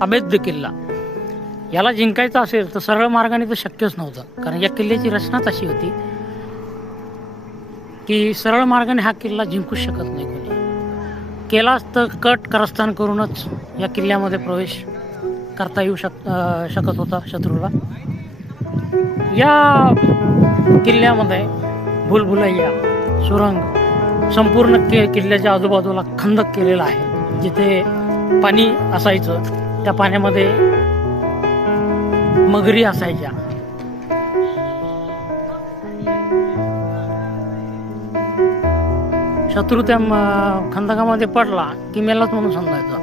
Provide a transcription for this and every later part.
अभेद्य किल्ला. याला जिंकायचं असेल तर सरळ मार्गाने तर शक्यच नव्हतं, कारण या किल्ल्याची रचनाच अशी होती की सरळ मार्गाने हा किल्ला जिंकूच शकत नाही कोणी. केलाच तर कट कारस्थान करूनच या किल्ल्यामध्ये प्रवेश करता येऊ शकत होता शत्रूला. या किल्ल्यामध्ये भूलभुलैया, सुरंग, संपूर्ण किल्ल्याच्या आजूबाजूला खंदक केलेला आहे. जिथे पाणी असायचं त्या पाण्यामध्ये मगरी असायच्या. शत्रू त्या खंदकामध्ये पडला की मेलाच म्हणून समजायचा.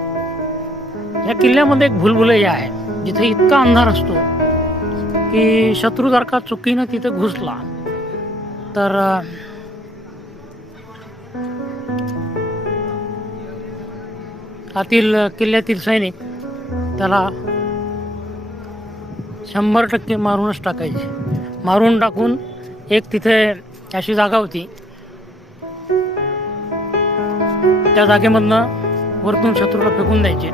या किल्ल्यामध्ये एक भूलभुलैया आहे जिथे इतका अंधार असतो की शत्रू जर का चुकीनं तिथे घुसला तर आतील किल्ल्यातील सैनिक त्याला 100% मारूनच टाकायचे. मारून टाकून एक तिथे अशी जागा होती, त्या जागेमधनं वरतून शत्रूला फेकून द्यायचे.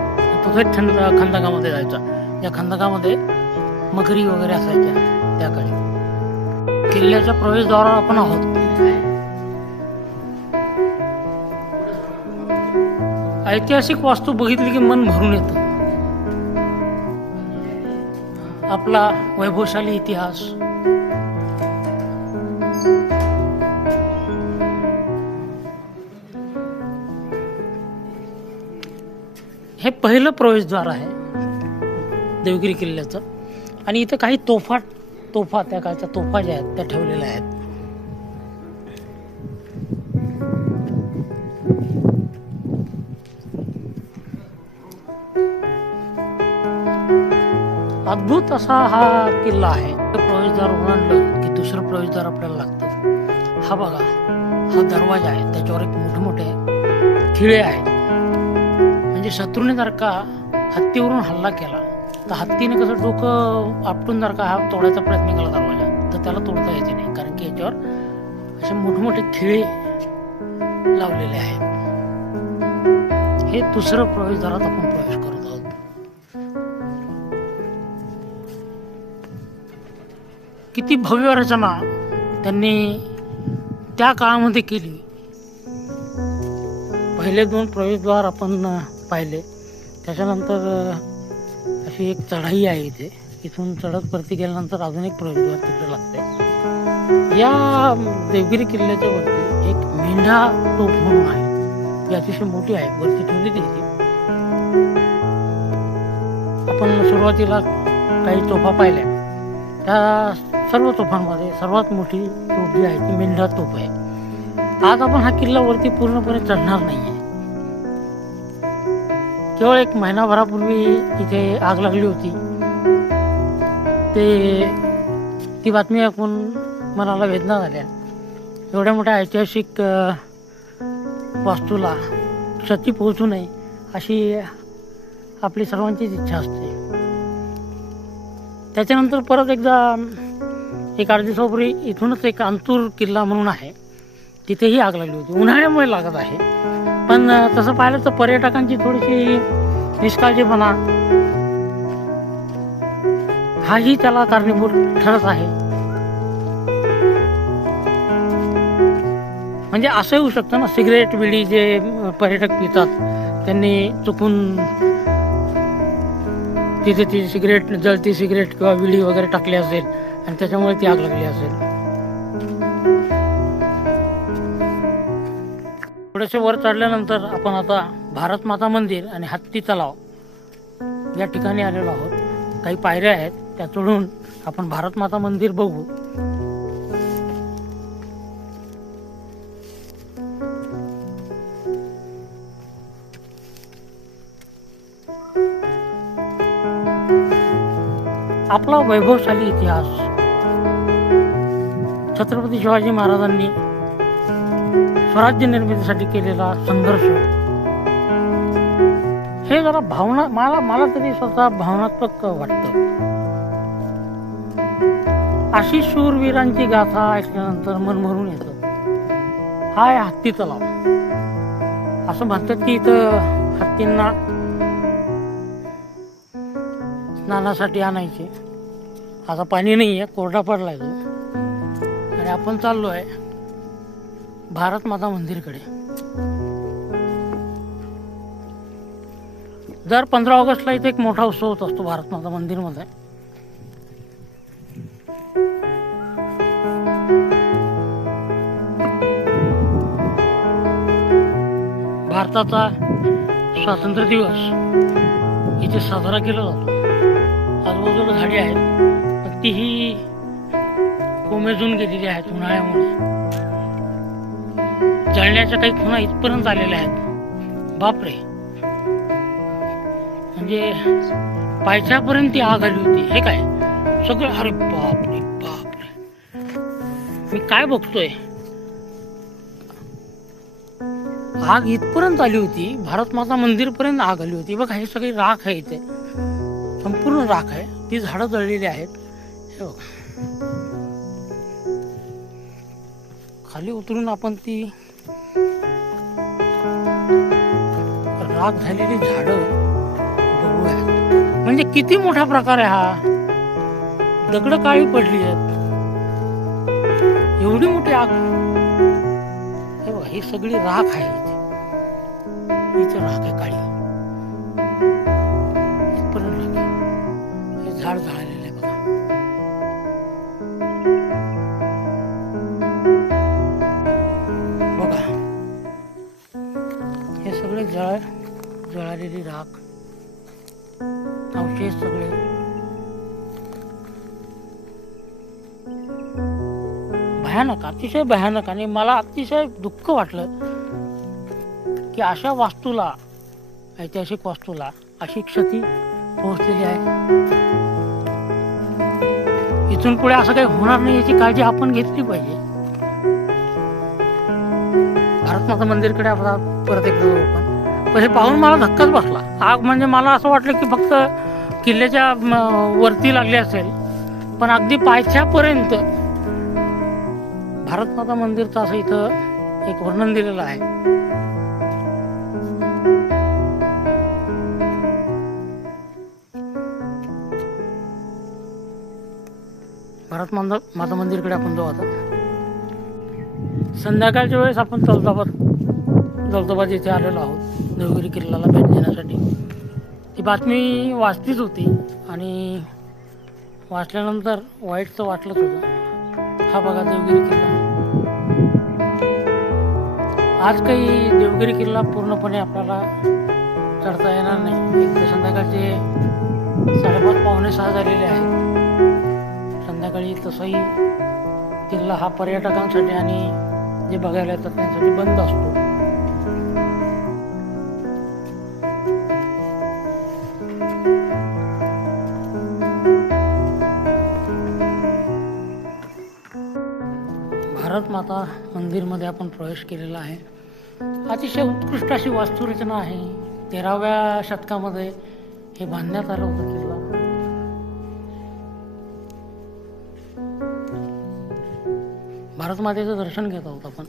तो खंदकामध्ये जायचा. या खंदकामध्ये मगरी वगैरे असायच्या त्या काळी. किल्ल्याच्या प्रवेशद्वारावर आपण आहोत. ऐतिहासिक वास्तू बघितली की मन भरून येतं. आपला वैभवशाली इतिहास, हे पहिलं प्रवेशद्वार आहे देवगिरी किल्ल्याचं. आणि इथं काही तोफा त्या काळच्या तोफा ज्या आहेत त्या ठेवलेल्या आहेत. अद्भुत असा हा किल्ला आहे. प्रवेशद्वार ओलांडलं की दुसरं प्रवेशद्वार आपल्याला लागतं. हा बघा, हा दरवाजा आहे, त्याच्यावर एक मोठमोठे खिळे आहेत. म्हणजे शत्रूने जर का हत्तीवरून हल्ला केला तर हत्तीने कसं डोकं आपटून जर का हा तोडायचा प्रयत्न केला दरवाजा तर त्याला तोडता येते नाही, कारण की याच्यावर असे मोठमोठे खिळे लावलेले आहेत. हे दुसरं प्रवेशद्वारात आपण प्रवेश करत आहोत. किती भव्य रचना त्यांनी त्या काळामध्ये केली. पहिले 2 प्रवेशद्वार आपण पाहिले. त्याच्यानंतर अशी एक चढाई आहे इथे. इथून चढत वरती गेल्यानंतर अजून एक प्रवेशद्वार तिकडे लागते. या देवगिरी किल्ल्याच्या वरती एक मेंढा तोफ म्हणून आहे. ती अतिशय मोठी आहे, वरती ठेवलेली ती. आपण सुरुवातीला काही तोफा पाहिल्या. त्या सर्व तोफांमध्ये सर्वात मोठी तोफ जी आहे ती मेंढा तोफ आहे. आज आपण हा किल्ला वरती पूर्णपणे चढणार नाहीये. केवळ 1 महिनाभरापूर्वी इथे आग लागली होती. ती बातमी ऐकून मनाला वेदना झाल्या. एवढ्या मोठ्या ऐतिहासिक वास्तूला क्षती पोहोचू नये अशी आपली सर्वांचीच इच्छा असते. त्याच्यानंतर परत एकदा 8 दिवसापूर्वी इथूनच एक अंतूर किल्ला म्हणून आहे, तिथेही आग लागली होती. उन्हाळ्यामुळे लागत आहे. पण तसं पाहिलं तर पर्यटकांची थोडीशी निष्काळजीपणा हाही त्याला कारणीभूत ठरत आहे. म्हणजे असं होऊ शकतं ना, सिगरेट बिडी जे पर्यटक पितात त्यांनी चुकून तिथे ती सिगरेट, जळती सिगरेट किंवा विडी वगैरे टाकली असेल आणि त्याच्यामुळे ती आग लागली असेल. थोडेसे वर चढल्यानंतर आपण आता भारत माता मंदिर आणि हत्ती तलाव या ठिकाणी आलेलो आहोत. काही पायऱ्या आहेत त्या चढून आपण भारत माता मंदिर बघू. आपला वैभवशाली इतिहास, छत्रपती शिवाजी महाराजांनी स्वराज्य निर्मितीसाठी केलेला संघर्ष, हे जरा मला तरी स्वतः भावनात्मक वाटतं. अशी शूरवीरांची गाथा ऐकल्यानंतर मन भरून येतं. हा आहे हत्ती तलाव. असं म्हणतात की इथं हत्तींना स्नानासाठी आणायचे. आता पाणी नाही आहे, कोरडा पडलाय तो. आणि आपण चाललो आहे भारत माता मंदिरकडे. दर 15 ऑगस्टला इथे एक मोठा उत्सव होत असतो भारत माता मंदिरमध्ये. भारताचा स्वातंत्र्य दिवस इथे साजरा केला जातो. आजूबाजूला झाडी आहेत, पण तीही कोमेजून गेलेली आहेत उन्हाळ्यामुळे. जळण्याच्या काही खुणा इथपर्यंत आलेल्या आहेत. बापरे, म्हणजे पायथ्यापर्यंत ती आग आली होती. हे काय सगळं, अरे बापरे बापरे, मी काय बघतोय. आग इथपर्यंत आली होती, भारत माता मंदिर पर्यंत आग आली होती. बघा, हे सगळी राख आहे, इथे संपूर्ण राख आहे. ती झाडं जळलेली आहेत. हे बघा, खाली उतरून आपण ती राख झालेली झाडं बघूया. म्हणजे किती मोठा प्रकार आहे हा. दगड काळी पडली आहेत, एवढी मोठी आग. हे बघा, ही सगळी राख आहे. इथे राख आहे काळी, इथपर्यंत राख आहे. हे झाड जळालेलं आहे बघा. बघा, हे सगळे जळालेली राख, अवशेष सगळे. भयानक, अतिशय भयानक. आणि मला अतिशय दुःख वाटलं की अशा वास्तूला, ऐतिहासिक वास्तूला अशी क्षती पोहोचलेली आहे. इथून पुढे असं काही होणार नाही याची काळजी आपण घेतली पाहिजे. भारत माता मंदिरकडे आपण परत एकदा जाऊ आपण. पण हे पाहून मला धक्काच बसला. आग म्हणजे मला असं वाटलं की फक्त किल्ल्याच्या वरती लागली असेल, पण अगदी पायथ्यापर्यंत भारत माता मंदिरचं असं इथं एक वर्णन दिलेलं आहे. भारत माता मंदिरकडे आपण जाऊ आता. संध्याकाळच्या वेळेस आपण दौलताबाद इथे आलेलो आहोत देवगिरी किल्ल्याला भेट देण्यासाठी. ती बातमी वाचतीच होती आणि वाचल्यानंतर वाईट तर वाटलंच होतं. हा बघा देवगिरी किल्ला. आज काही देवगिरी किल्ला पूर्णपणे आपल्याला चढता येणार नाही. एक तर संध्याकाळचे 5:30 पावणे 6 झालेले आहेत. संध्याकाळी तसंही किल्ला हा पर्यटकांसाठी आणि जे बघायला येतात त्यांसाठी बंद असतो. भारत माता मंदिरमध्ये आपण प्रवेश केलेला आहे. अतिशय उत्कृष्ट अशी वास्तुरचना आहे. 13व्या शतकामध्ये हे बांधण्यात आलं होतं किल्ला. भारत मातेचं दर्शन घेत आहोत आपण.